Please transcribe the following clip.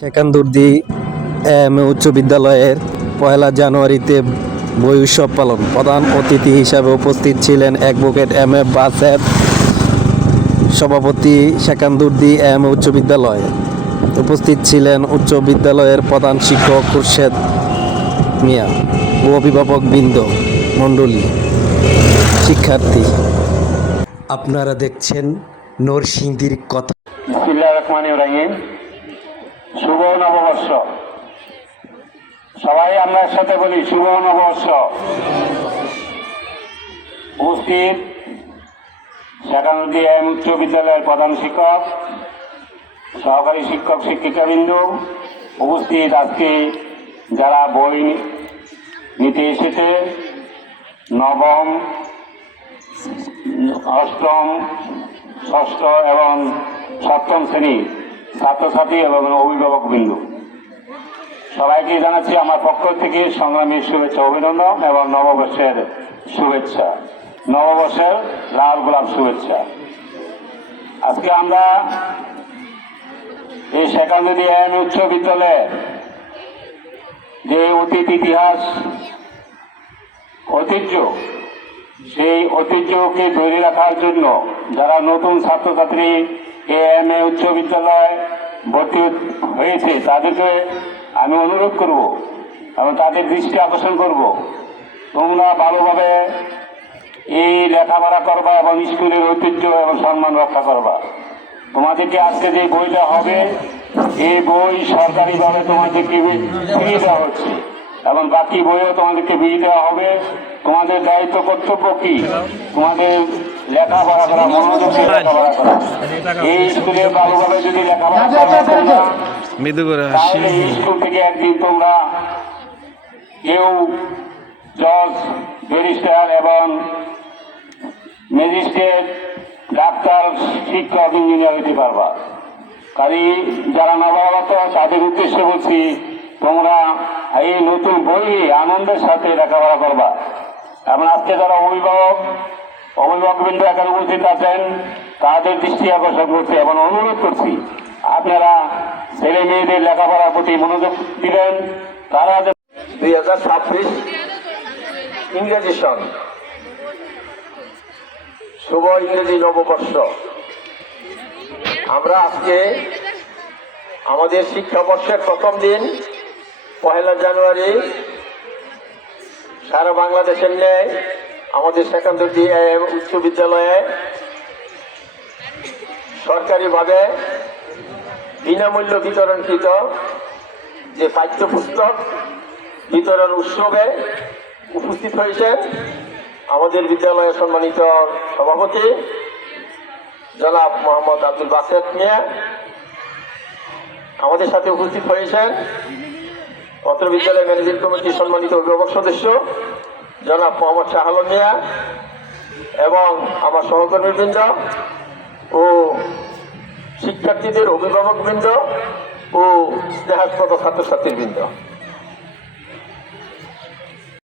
সেকান্দুর্দি উচ্চ বিদ্যালয়ের ১লা জানুয়ারিতে বই উৎসব পালন। প্রধান অতিথি হিসাবে উপস্থিত ছিলেন অ্যাডভোকেট এম.এ. বাসেত, সভাপতি সেকান্দুর্দি উচ্চ বিদ্যালয়। উপস্থিত ছিলেন উচ্চ বিদ্যালয়ের প্রধান শিক্ষক খুরশেদ মিয়া ও অভিভাবকবৃন্দ, মণ্ডলী, শিক্ষার্থী। আপনারা দেখছেন নরসিংদীর কথা। বিসমিল্লাহির রহমানির রহিম। শুভ নববর্ষ। সবাই আমরা একসাথে বলি শুভ নববর্ষ। উপস্থিত সেকান্দুর্দি উচ্চ বিদ্যালয়ের প্রধান শিক্ষক, সহকারী শিক্ষক শিক্ষিকাবৃন্দ, উপস্থিত আজকে যারা বই নিতে এসেছে, নবম, অষ্টম, ষষ্ঠ এবং সপ্তম শ্রেণী ছাত্রছাত্রী এবং অভিভাবকবৃন্দ, সবাইকে জানাচ্ছি আমার পক্ষ থেকে সংগ্রামী শুভেচ্ছা, অভিনন্দন এবং নববর্ষের শুভেচ্ছা, নববর্ষের লাল গোলাপ শুভেচ্ছা। আজকে আমরা এই সেকান্দুর্দি উচ্চ বিদ্যালয়ে যে অতীত ইতিহাস, ঐতিহ্য, সেই ঐতিহ্যকে ধরে রাখার জন্য যারা নতুন ছাত্রছাত্রী এ উচ্চ বিদ্যালয়ে ভর্তি হয়েছে তাদেরকে আমি অনুরোধ করব এবং তাদের দৃষ্টি আকর্ষণ করব, তোমরা ভালোভাবে এই লেখাপড়া করবা এবং স্কুলের ঐতিহ্য এবং সম্মান রক্ষা করবা। তোমাদেরকে আজকে যে বইটা হবে, এই বই সরকারিভাবে তোমাদেরকে ফিরিয়ে দেওয়া হচ্ছে এবং বাকি বইও তোমাদেরকে ফিরিয়ে দেওয়া হবে। তোমাদের দায়িত্ব কর্তব্য কি? তোমাদের লেখাপড়া করা, মনোযোগ দিয়ে লেখাপড়া করা। এই স্কুলে ভালোভাবে যদি লেখাপড়া করা তাহলে এই স্কুল থেকে একদিন তোমরা কেউ জজ, ব্যারিস্টার এবং ম্যাজিস্ট্রেট, ডাক্তার, শিক্ষক, ইঞ্জিনিয়ার হতে পারবা। কাজে যারা নবাগত তাদের উদ্দেশ্যে বলছি, তোমরা এই নতুন বই আনন্দের সাথে লেখাপড়া করবা। এবং আজকে যারা অভিভাবকবৃন্দ এখানে উপস্থিত আছেন তাদের দৃষ্টি আকর্ষণ করছি এবং অনুরোধ করছি, আপনারা ছেলে মেয়েদের লেখাপড়ার প্রতি মনোযোগ দিবেন। তারা 2026 ইংরেজি সন, শুভ ইংরেজি নববর্ষ। আমরা আজকে আমাদের শিক্ষাবর্ষের প্রথম দিন 1লা জানুয়ারি সারা বাংলাদেশের ন্যায় আমাদের সেকান্দুর্দি উচ্চ বিদ্যালয়ে সরকারিভাবে বিনামূল্য বিতরণকৃত যে পাঠ্যপুস্তক বিতরণ উৎসবে উপস্থিত হয়েছেন আমাদের বিদ্যালয়ের সম্মানিত সভাপতি জনাব মোহাম্মদ আব্দুল বাসেত মিয়া। আমাদের সাথে উপস্থিত হয়েছেন অত্র বিদ্যালয় ম্যানেজিং কমিটির সম্মানিত অভিভাবক সদস্য জনাব মোহাম্মদ শাহ আলম মিয়া এবং আমার সহকর্মীবৃন্দ ও শিক্ষার্থীদের অভিভাবকবৃন্দ ও স্নেহাস্পদ ছাত্রছাত্রীবৃন্দ।